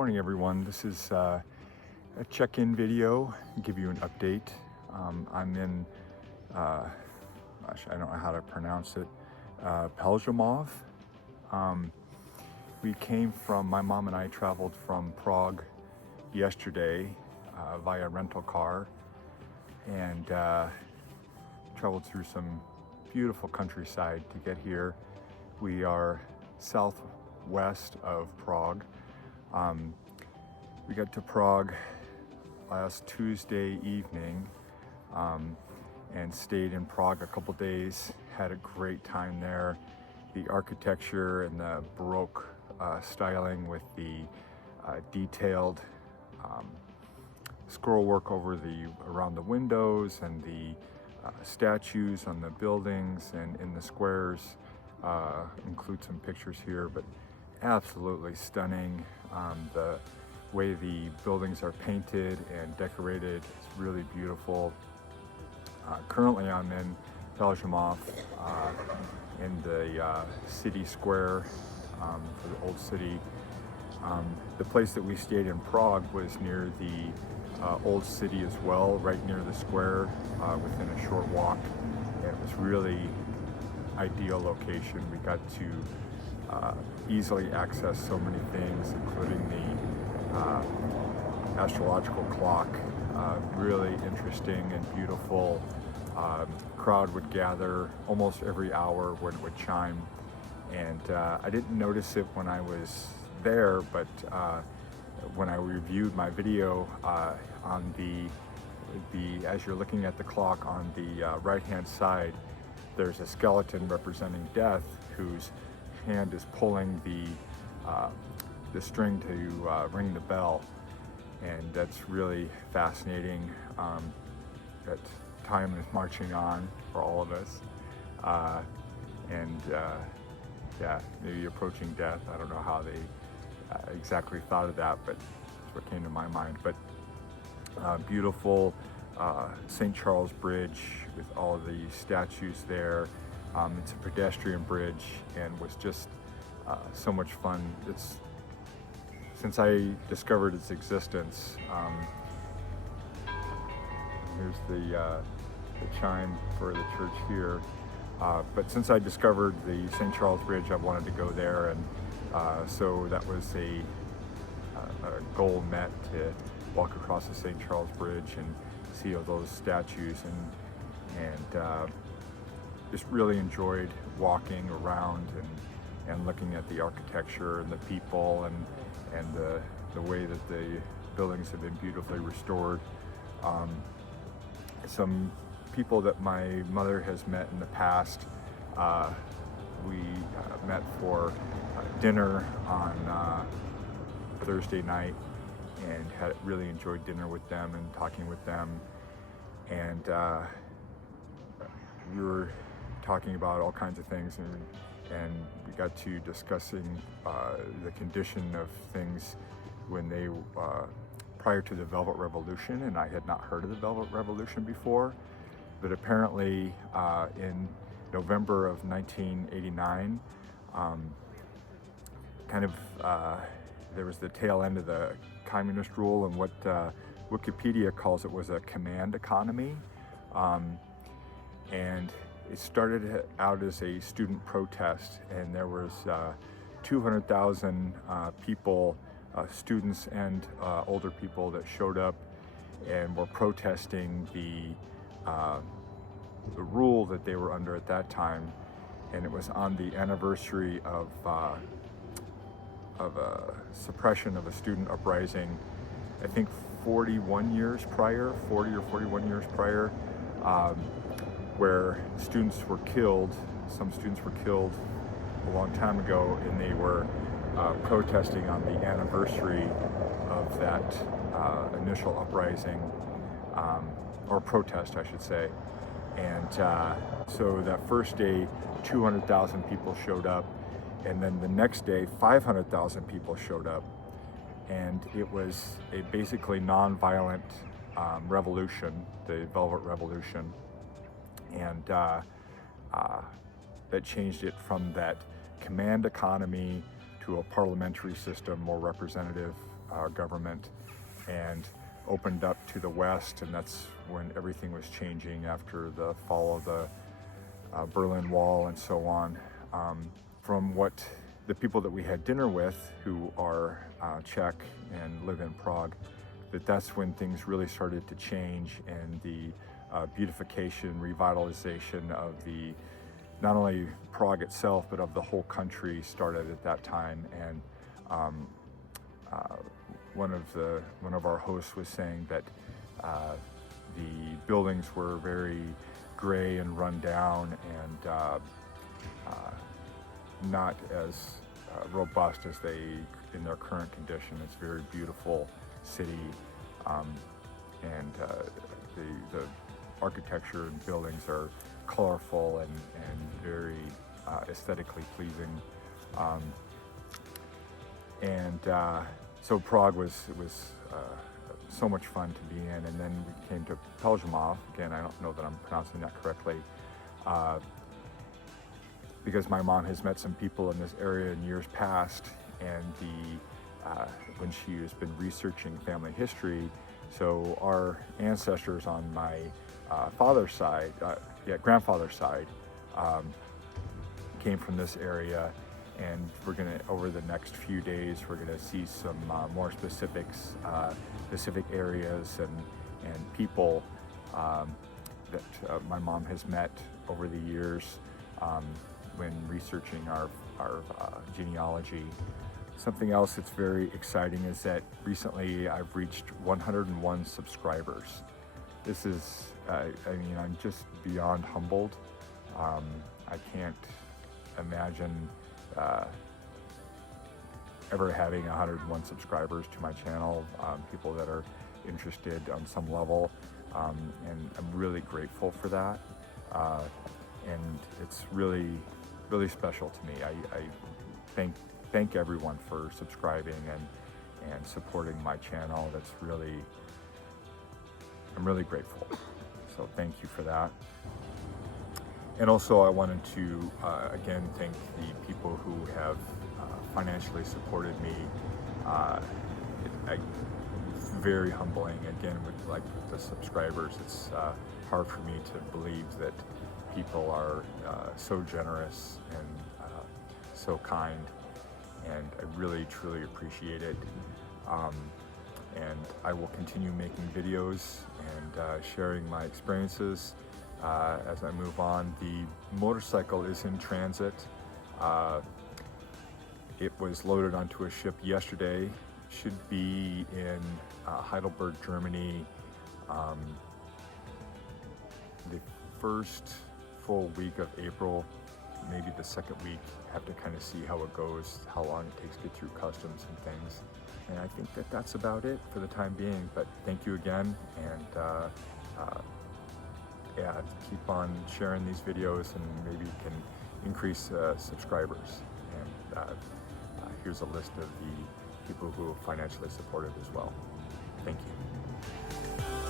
morning, everyone. This is a check-in video, give you an update. I'm in, gosh, I don't know how to pronounce it, Pelhrimov. We came from, my mom and I traveled from Prague yesterday via rental car and traveled through some beautiful countryside to get here. We are southwest of Prague. We got to Prague last Tuesday evening and stayed in Prague a couple days. Had a great time there. The architecture and the Baroque styling with the detailed scroll work around the windows and the statues on the buildings and in the squares. Include some pictures here, but absolutely stunning. The way the buildings are painted and decorated is really beautiful. Currently I'm in Pelhrimov in the city square for the old city. The place that we stayed in Prague was near the old city as well, right near the square, within a short walk. And it was really ideal location. We got to easily access so many things, including the astrological clock. Really interesting and beautiful. Crowd would gather almost every hour when it would chime, and I didn't notice it when I was there, but when I reviewed my video on as you're looking at the clock on the right hand side, there's a skeleton representing Death whose hand is pulling the string to ring the bell, and that's really fascinating. That time is marching on for all of us, yeah, maybe approaching death. I don't know how they exactly thought of that, but that's what came to my mind. But beautiful St. Charles Bridge with all of the statues there. It's a pedestrian bridge and was just so much fun. Since I discovered its existence, here's the chime for the church here. But since I discovered the St. Charles Bridge, I wanted to go there, and so that was a goal met, to walk across the St. Charles Bridge and see all those statues, and just really enjoyed walking around and looking at the architecture and the people and the way that the buildings have been beautifully restored. Some people that my mother has met in the past, we met for dinner on Thursday night and had really enjoyed dinner with them and talking with them, and we were talking about all kinds of things, and we got to discussing the condition of things when they prior to the Velvet Revolution, and I had not heard of the Velvet Revolution before, but apparently in November of 1989, there was the tail end of the communist rule, and what Wikipedia calls it was a command economy. And it started out as a student protest, and there was 200,000 people, students and older people, that showed up and were protesting the rule that they were under at that time. And it was on the anniversary of a suppression of a student uprising, I think 40 or 41 years prior, where students were killed. Some students were killed a long time ago, and they were protesting on the anniversary of that initial uprising, or protest, I should say. And so that first day, 200,000 people showed up, and then the next day, 500,000 people showed up, and it was a basically non-violent revolution, the Velvet Revolution, and that changed it from that command economy to a parliamentary system, more representative government and opened up to the west, and that's when everything was changing after the fall of the Berlin Wall and so on. From what the people that we had dinner with, who are Czech and live in Prague, that's when things really started to change, and the beautification, revitalization of the not only Prague itself, but of the whole country started at that time. And one of our hosts was saying that the buildings were very gray and run down, and not as robust as they in their current condition. It's a very beautiful city, and the architecture and buildings are colorful and very aesthetically pleasing. So Prague was so much fun to be in. And then we came to Pelhrimov. Again, I don't know that I'm pronouncing that correctly, because my mom has met some people in this area in years past, and when she has been researching family history, so our ancestors on my father's side, grandfather's side, came from this area. And we're gonna, over the next few days, we're gonna see some more specific areas and people that my mom has met over the years when researching our genealogy. Something else that's very exciting is that recently I've reached 101 subscribers. This is, I'm just beyond humbled. I can't imagine ever having 101 subscribers to my channel, people that are interested on some level, and I'm really grateful for that, and it's really, really special to me. I thank everyone for subscribing and supporting my channel. That's really, I'm really grateful, so thank you for that. And also I wanted to, again, thank the people who have financially supported me. It's very humbling, again, with the subscribers. It's hard for me to believe that people are so generous and so kind, and I really, truly appreciate it. And I will continue making videos and sharing my experiences as I move on. The motorcycle is in transit. It was loaded onto a ship yesterday. Should be in Heidelberg, Germany, the first full week of April, maybe the second week. Have to kind of see how it goes, how long it takes to get through customs and things. And I think that that's about it for the time being, but thank you again, and yeah, keep on sharing these videos, and maybe you can increase subscribers. And here's a list of the people who have financially supported as well. Thank you.